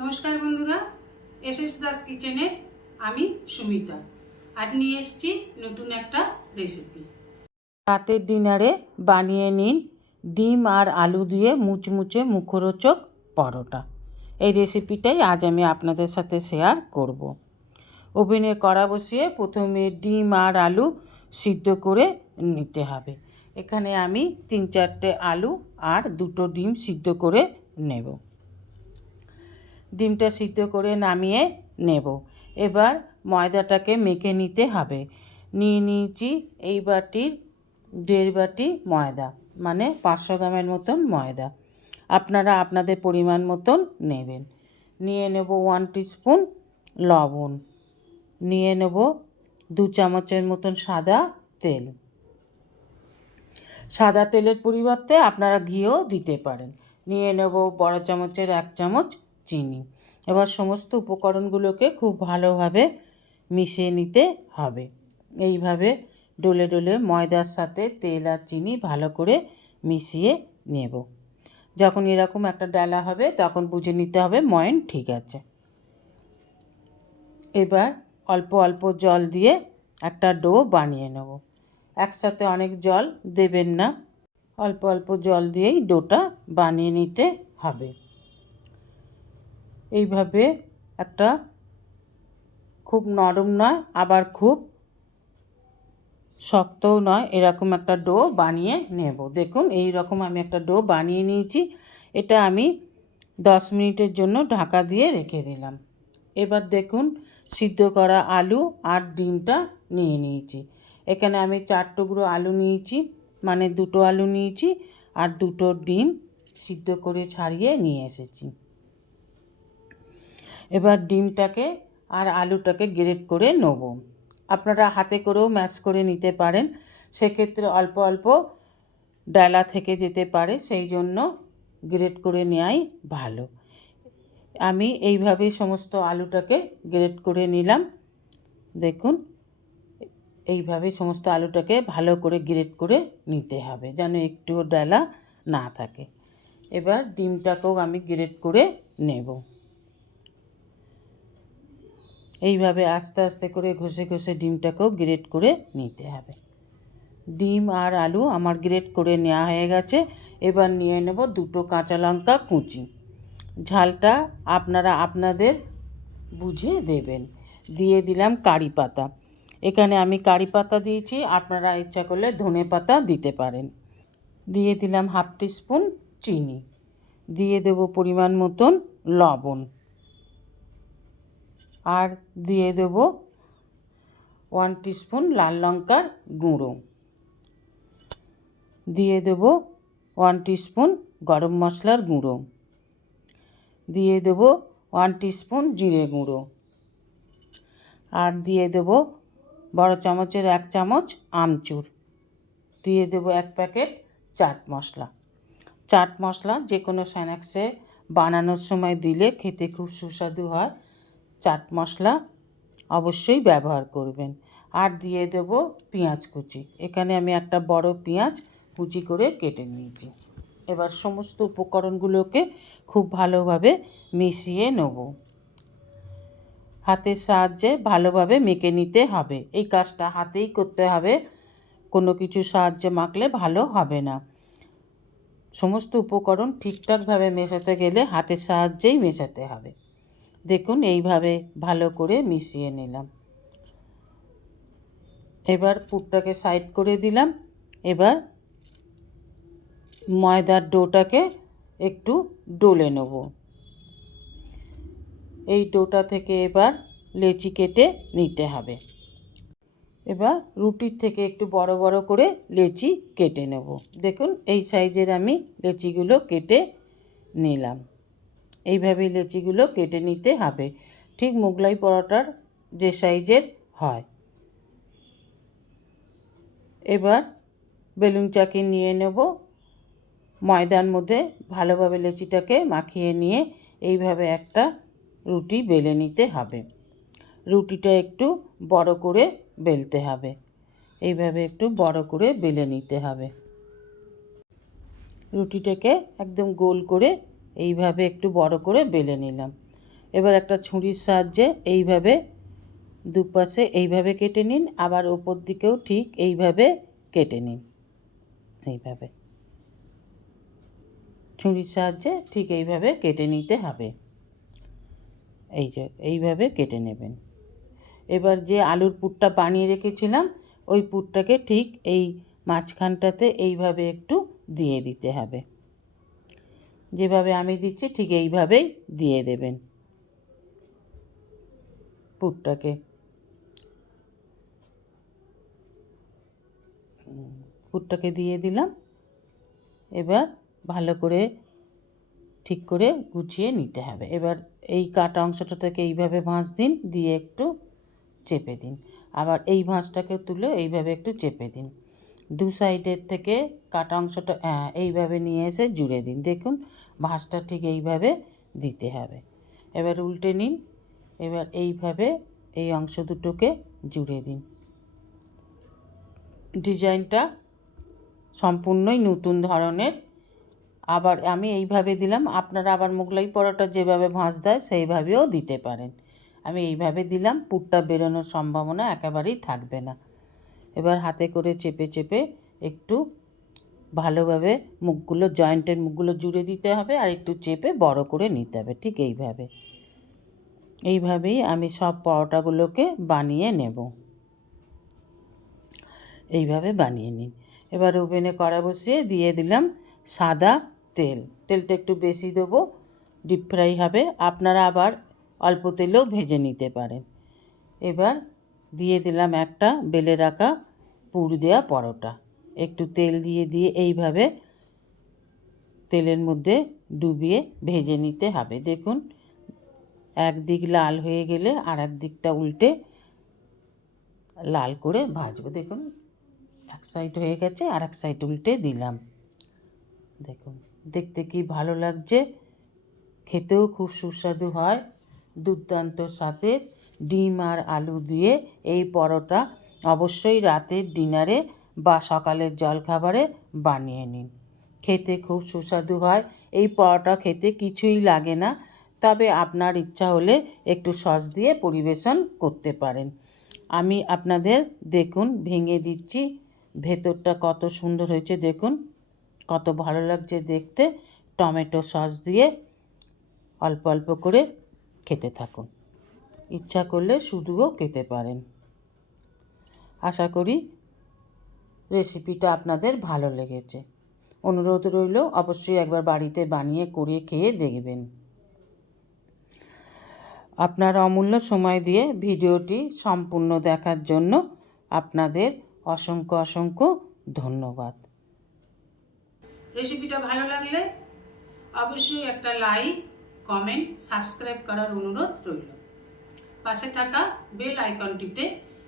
নমস্কার বন্ধুরা S S Das কিচেনে আমি সুমিতা। আজ নিয়ে এসেছি নতুন একটা রেসিপি রাতের ডিনারে বানিয়ে নিন ডিম আর আলু দিয়ে মুচমুচে মুখরোচক পরোটা। এই রেসিপিটাই আজ আমি আপনাদের সাথে শেয়ার করব। ওভেনে কড়া বসিয়ে প্রথমে ডিম আর আলু সিদ্ধ করে নিতে হবে। এখানে আমি তিন চারটে আলু আর দুটো ডিম সিদ্ধ করে নেব। ডিমটা সিদ্ধ করে নামিয়ে নেব। এবার ময়দাটাকে মেখে নিতে হবে। নিয়ে নিয়েছি এই বাটির দেড় বাটি ময়দা মানে পাঁচশো গ্রামের মতন ময়দা। আপনারা আপনাদের পরিমাণ মতন নেবেন। নিয়ে নেব ওয়ান স্পুন লবণ। নিয়ে নেব দু চামচের মতন সাদা তেল। সাদা তেলের পরিবর্তে আপনারা ঘিও দিতে পারেন। নিয়ে নেব বড় চামচের এক চামচ চিনি। এবার সমস্ত উপকরণগুলোকে খুব ভালোভাবে মিশিয়ে নিতে হবে। এইভাবে ডলে ডলে ময়দার সাথে তেল আর চিনি ভালো করে মিশিয়ে নেব। যখন এরকম একটা ডালা হবে, তখন বুঝে নিতে হবে ময়ন ঠিক আছে। এবার অল্প অল্প জল দিয়ে একটা ডো বানিয়ে নেব। একসাথে অনেক জল দেবেন না। অল্প অল্প জল দিয়েই ডোটা বানিয়ে নিতে হবে। এইভাবে একটা খুব নরম নয়, আবার খুব শক্তও নয়, এরকম একটা ডো বানিয়ে নেব। দেখুন এই রকম আমি একটা ডো বানিয়ে নিয়েছি। এটা আমি দশ মিনিটের জন্য ঢাকা দিয়ে রেখে দিলাম। এবার দেখুন, সিদ্ধ করা আলু আর ডিমটা নিয়ে নিয়েছি। এখানে আমি চার টুকরো আলু নিয়েছি মানে দুটো আলু নিয়েছি আর দুটো ডিম সিদ্ধ করে ছাড়িয়ে নিয়ে এসেছি। এবার ডিমটাকে আর আলুটাকে গ্রেট করে নেব। আপনারা হাতে করেও ম্যাশ করে নিতে পারেন। সেক্ষেত্রে অল্প অল্প ডালা থেকে যেতে পারে, সেই জন্য গ্রেট করে নেওয়াই ভালো। আমি এইভাবেই সমস্ত আলুটাকে গ্রেট করে নিলাম। দেখুন এইভাবে সমস্ত আলুটাকে ভালো করে গ্রেট করে নিতে হবে, যেন একটুও ডালা না থাকে। এবার ডিমটাকেও আমি গ্রেট করে নেব। এইভাবে আস্তে আস্তে করে ঘষে ঘষে ডিমটাকেও গ্রেট করে নিতে হবে। ডিম আর আলু আমার গ্রেট করে নেওয়া হয়ে গেছে। এবার নিয়ে নেব দুটো কাঁচা লঙ্কা কুচি। ঝালটা আপনারা আপনাদের বুঝে দেবেন। দিয়ে দিলাম কারি পাতা। এখানে আমি কারি পাতা দিয়েছি, আপনারা ইচ্ছা করলে ধনে পাতা দিতে পারেন। দিয়ে দিলাম হাফ স্পুন চিনি। দিয়ে দেবো পরিমাণ মতন লবণ। আর দিয়ে দেব ওয়ান স্পুন লাল লঙ্কার গুঁড়ো। দিয়ে দেব ওয়ান স্পুন গরম মশলার গুঁড়ো। দিয়ে দেব ওয়ান স্পুন জিরে গুঁড়ো। আর দিয়ে দেব বড় চামচের এক চামচ আমচুর। দিয়ে দেব এক প্যাকেট চাট মশলা। চাট মশলা যে কোনো স্ন্যাক্সে বানানোর সময় দিলে খেতে খুব সুস্বাদু হয়। চাট মশলা অবশ্যই ব্যবহার করবেন। আর দিয়ে দেব পেঁয়াজ কুচি। এখানে আমি একটা বড় পেঁয়াজ কুচি করে কেটে নিয়েছি। এবার সমস্ত উপকরণগুলোকে খুব ভালোভাবে মিশিয়ে নেব। হাতের সাহায্যে ভালোভাবে মেখে নিতে হবে। এই কাজটা হাতেই করতে হবে। কোনো কিছু সাহায্যে মাখলে ভালো হবে না। সমস্ত উপকরণ ঠিকঠাকভাবে মেশাতে গেলে হাতের সাহায্যেই মেশাতে হবে। দেখুন, এইভাবে ভালো করে মিশিয়ে নিলাম। এবার পুরটাকে সাইড করে দিলাম। এবার ময়দার ডোটাকে একটু ডলে নেব। এই ডোটা থেকে এবার লেচি কেটে নিতে হবে। এবার রুটির থেকে একটু বড় বড় করে লেচি কেটে নেব। দেখুন, এই সাইজের আমি লেচিগুলো কেটে নিলাম। এইভাবে লেচিগুলো কেটে নিতে হবে। ঠিক মোগলাই পরোটার যে সাইজের হয়। এবার বেলুন চাকি নিয়ে নেব। ময়দার মধ্যে ভালোভাবে লেচিটাকে মাখিয়ে নিয়ে এইভাবে একটা রুটি বেলে নিতে হবে। রুটিটা একটু বড় করে বেলতে হবে। এইভাবে একটু বড় করে বেলে নিতে হবে। রুটিটাকে একদম গোল করে এইভাবে একটু বড় করে বেলে নিলাম। এবার একটা ছুরির সাহায্যে এইভাবে দুপাশে এইভাবে কেটে নিন, আবার ওপর দিকেও ঠিক এইভাবে কেটে নিন। এইভাবে। ছুরির সাহায্যে ঠিক এইভাবে কেটে নিতে হবে। এই যে, এইভাবে কেটে নেবেন। এবার যে আলুর পুরটা বানিয়ে রেখেছিলাম, ওই পুরটাকে ঠিক এই মাঝখানটাতে এইভাবে একটু দিয়ে দিতে হবে। যেভাবে আমি দিচ্ছি, ঠিক এইভাবেই দিয়ে দেবেন পুরটাকে। পুরটাকে দিয়ে দিলাম। এবার ভালো করে ঠিক করে গুছিয়ে নিতে হবে। এবার এই কাটা অংশটা থেকে এইভাবে ভাঁজ দিন, দিয়ে একটু চেপে দিন। আবার এই ভাঁজটাকে তুলে এইভাবে একটু চেপে দিন। দু সাইডের থেকে কাটা অংশটা হ্যাঁ, এইভাবে নিয়ে এসে জুড়ে দিন। দেখুন ভাঁজটা ঠিক এইভাবে দিতে হবে। এবার উল্টে নিন। এবার এইভাবে এই অংশ দুটোকে জুড়ে দিন। ডিজাইনটা সম্পূর্ণই নতুন ধরনের। আবার আমি এইভাবে দিলাম। আপনারা আবার মোগলাই পরোটা যেভাবে ভাঁজ দেয় সেইভাবেও দিতে পারেন। আমি এইভাবে দিলাম। পুরটা বেরোনোর সম্ভাবনা একেবারেই থাকবে না। এবার হাতে করে চেপে চেপে একটু ভালোভাবে মুখগুলো, জয়েন্টের মুখগুলো জুড়ে দিতে হবে আর একটু চেপে বড় করে নিতে হবে, ঠিক এইভাবে। এইভাবেই আমি সব পরোটাগুলোকে বানিয়ে নেব। এইভাবে বানিয়ে নিন। এবার ওভেনে কড়া বসিয়ে দিয়ে দিলাম সাদা তেল। তেলটা একটু বেশি দেবো, ডিপ ফ্রাই হবে, আপনারা আবার অল্প তেলেও ভেজে নিতে পারেন। এবার দিয়ে দিলাম একটা বেলে রাখা পুর দেওয়া পরোটা। একটু তেল দিয়ে দিয়ে এইভাবে তেলের মধ্যে ডুবিয়ে ভেজে নিতে হবে। দেখুন, একদিক লাল হয়ে গেলে আর দিকটা উল্টে লাল করে ভাজবো। দেখুন, এক সাইড হয়ে গেছে আর এক সাইড উল্টে দিলাম। দেখুন, দেখতে কি ভালো লাগছে। খেতেও খুব সুস্বাদু হয়। দুর্দান্ত সাথে ডিম আর আলু দিয়ে এই পরোটা অবশ্যই রাতের ডিনারে বা সকালের জলখাবারে বানিয়ে নিন। খেতে খুব সুস্বাদু হয়। এই পরোটা খেতে কিছুই লাগে না, তবে আপনার ইচ্ছা হলে একটু সস দিয়ে পরিবেশন করতে পারেন। আমি আপনাদের দেখুন, ভেঙে দিচ্ছি। ভেতরটা কত সুন্দর হয়েছে দেখুন। কত ভালো লাগছে দেখতে। টমেটো সস দিয়ে অল্প অল্প করে খেতে থাকুন। ইচ্ছা করলে শুধুও খেতে পারেন। আশা করি রেসিপিটা আপনাদের ভালো লেগেছে। অনুরোধ রইল অবশ্যই একবার বাড়িতে বানিয়ে করে খেয়ে দেখবেন। আপনার অমূল্য সময় দিয়ে ভিডিওটি সম্পূর্ণ দেখার জন্য আপনাদের অসংখ্য অসংখ্য ধন্যবাদ। রেসিপিটা ভালো লাগলে অবশ্যই একটা লাইক কমেন্ট সাবস্ক্রাইব করার অনুরোধ রইল। পাশে থাকা বেল আইকনটিতে